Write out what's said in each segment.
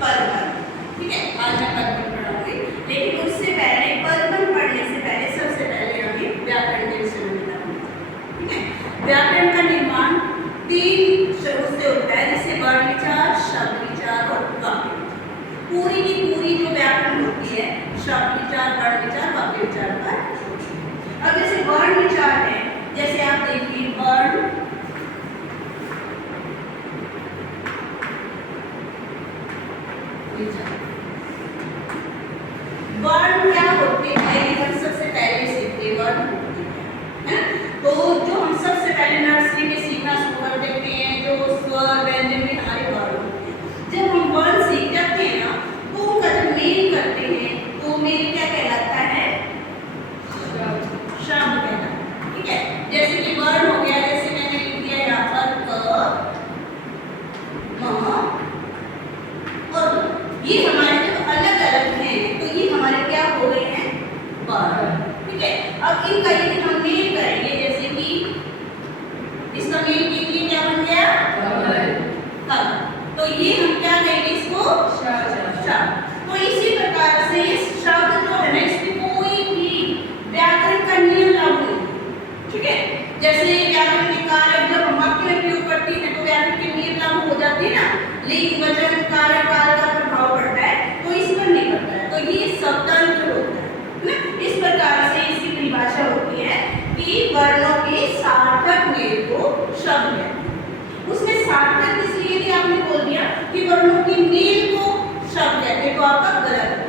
पदबंध। ठीक है, आज मैं पदबंध पढ़ाऊंगी, लेकिन उससे पहले पदबंध पढ़ने से पहले सबसे पहले हमें व्याकरण के विषय में बताऊंगी। ठीक है, व्याकरण का निर्माण 3 शब्दों से होता है, जैसे वर्ण विचार, शब्द विचार और वाक्य विचार। पूरी की पूरी जो व्याकरण होती है शब्द विचार, वर्ण विचार, वाक्य विचार पर। अब जैसे वर्ण विचार है, जैसे आप देखिए वर्ण वर्ण क्या होते हैं, ये हम सबसे पहले सीखते वर्ण होते हैं। तो जो हम सबसे पहले नर्सरी में सीखना शुरू कर देते हैं, जो स्वर व्यंजन में हमारे वर्ण होते हैं। जब हम वर्ण सीख जाते हैं ना, तो उनका जब मेल करते हैं तो मेल क्या कहलाता है? शब्द कहलाता है। ठीक है, जैसे कि वर्ण हो गया, जैसे मैंने लिख दिया यहाँ पर क, म और ये हमारे जब अलग अलग हैं तो ये हमारे क्या हो गए हैं? वर्ण। ठीक है, अब इनका यदि हम मेल करेंगे, जैसे कि इसका मेल कीजिए क्या बन गया? कमल। तो ये हम क्या कहेंगे इसको? शब्द। तो इसी प्रकार से ये शब्द जो है ना, इसमें कोई भी व्याकरण का नियम लागू नहीं। ठीक है, जैसे व्याकरण के कारक जब हम वाक्य में प्रयोग करते हैं तो व्याकरण के नियम लागू हो जाते हैं ना, लिंग वचन कारक काल का प्रभाव पड़ता है, तो इस पर नहीं पड़ता है। तो ये शब्दांतर होता है ना। इस प्रकार से इसकी परिभाषा होती है कि वर्णों के सार्थक मेल को शब्द कहते हैं। उसमें सार्थक इसलिए यदि आपने बोल दिया कि वर्णों के मेल को शब्द कहते हैं तो आपका गलत है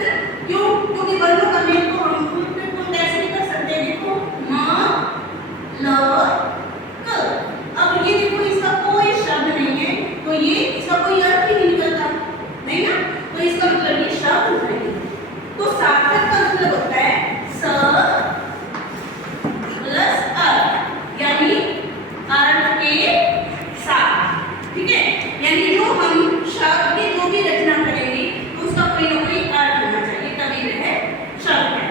ना। क्यों? क्योंकि वर्णों का मेल को हम बिल्कुल ऐसे नहीं कर सकते। देखो म ल क, अब ये देखो इसका कोई शब्द नहीं है, तो ये इसका कोई अर्थ ही नहीं निकलता, नहीं ना। तो इसका मतलब ये शब्द नहीं। तो सार्थक का मतलब होता है स प्लस अर्थ, यानी अर्थ के साथ। ठीक है, यानी जो हम शब्द की जो भी रचना करेंगे तो उसका कोई ना कोई अर्थ होना चाहिए, तभी वह शब्द है।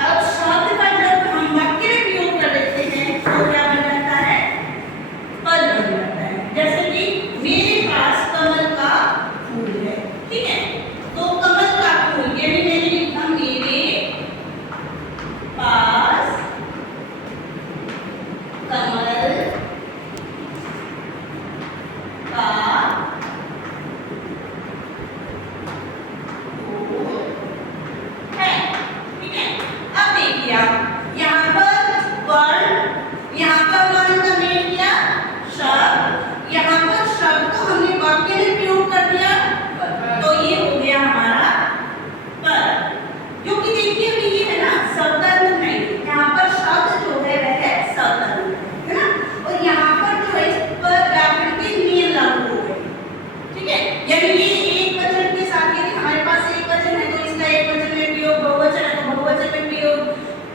अब शब्द का जब हम वाक्य में प्रयोग कर देते हैं तो क्या बन जाता है? पद बन जाता है। जैसे कि मेरे पास कमल का फूल है। ठीक है, तो कमल का फूल यानी मैंने लिखा मेरे पास कमल का फूल है। ठीक है, अब देखिए आप यहाँ पर वर्ण, यहाँ पर वर्ण का मेल किया शब्द, यहाँ पर शब्द को हमने वाक्य में प्रयोग कर दिया, तो ये हो गया हमारा पद। जो कि देखिए अभी ये है ना शब्दांतर नहीं, यहाँ पर शब्द जो है वह शब्दांतर है ना, और यहाँ पर जो है इस पर व्याकरण के नियम लागू हो गए। ठीक है, यानी ये एक वचन के साथ यदि हमारे पास एक वचन है तो इसका एक वचन में प्रयोग, बहुवचन है तो बहुवचन में प्रयोग,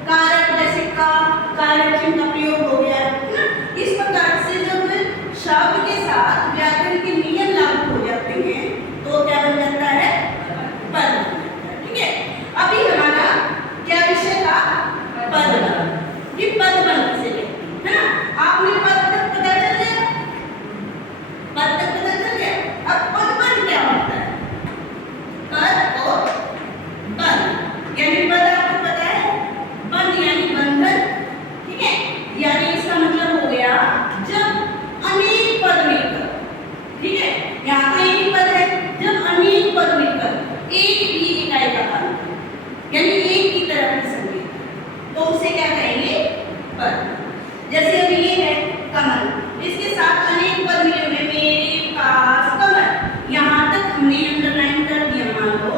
कारक जैसे का कारक चिन्ह का प्रयोग हो गया है ना। इस प्रकार से जब शब्द के साथ व्याकरण के नियम लागू हो जाते हैं तो क्या बन जाता है? पद बन जाता है। ठीक है, अभी हमारा क्या विषय था? पदबंध। ये पदबंध से है ना, आपने पद तक पता चल गया, पद तक पता चल गया। अब पदबंध क्या होता है? पद और बंध, यानी पद आपको पता है, बंध यानी बंधन। ठीक है, यानी इसका मतलब हो गया जब अनेक पद मिलकर, ठीक है, यहाँ तो एक ही पद है, जब अनेक पद मिलकर एक ही इकाई का पद यानी एक की तरह की संगीत, तो उसे क्या कहेंगे? पद। जैसे अभी ये है कमल, इसके साथ अनेक पद मिले हुए, मेरे पास कमल, यहाँ तक हमने अंडरलाइन कर दिया, मान लो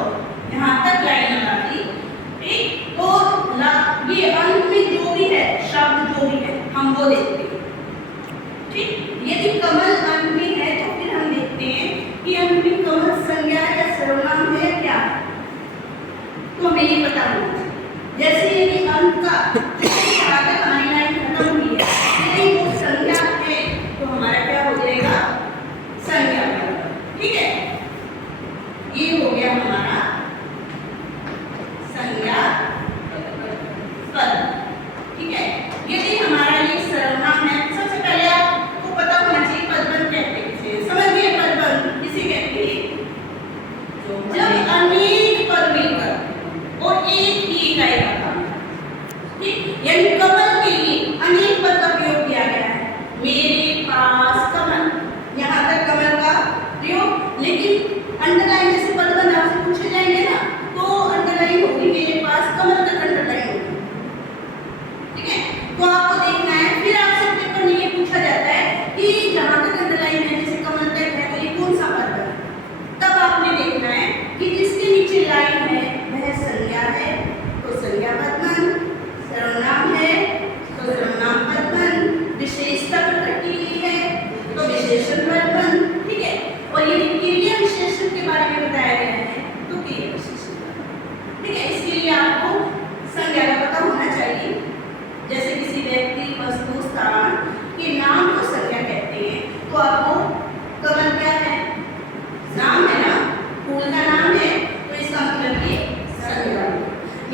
यहाँ तक लाइन लगा दी। ठीक, तो ये अंत में जो भी है शब्द जो भी है हम वो देखते हैं। ठीक, यदि कमल अंत में है तो फिर हम देखते हैं कि अंत में कमल संज्ञा या सर्वनाम है क्या, तो हमें ये पता होना चाहिए। जैसे यदि अंत का हमारी लाइन खत्म हुई है, यदि वो संज्ञा है तो हमारा क्या हो जाएगा? संज्ञा। ठीक है, ये हो गया हमारा संज्ञा पद। ठीक है, यदि हमारा ये सर्वनाम है, सबसे पहले आपको पता होना चाहिए पदबंध कहते हैं किसे। समझ गए? पदबंध किसे कहते हैं? लेकिन अंडरलाइन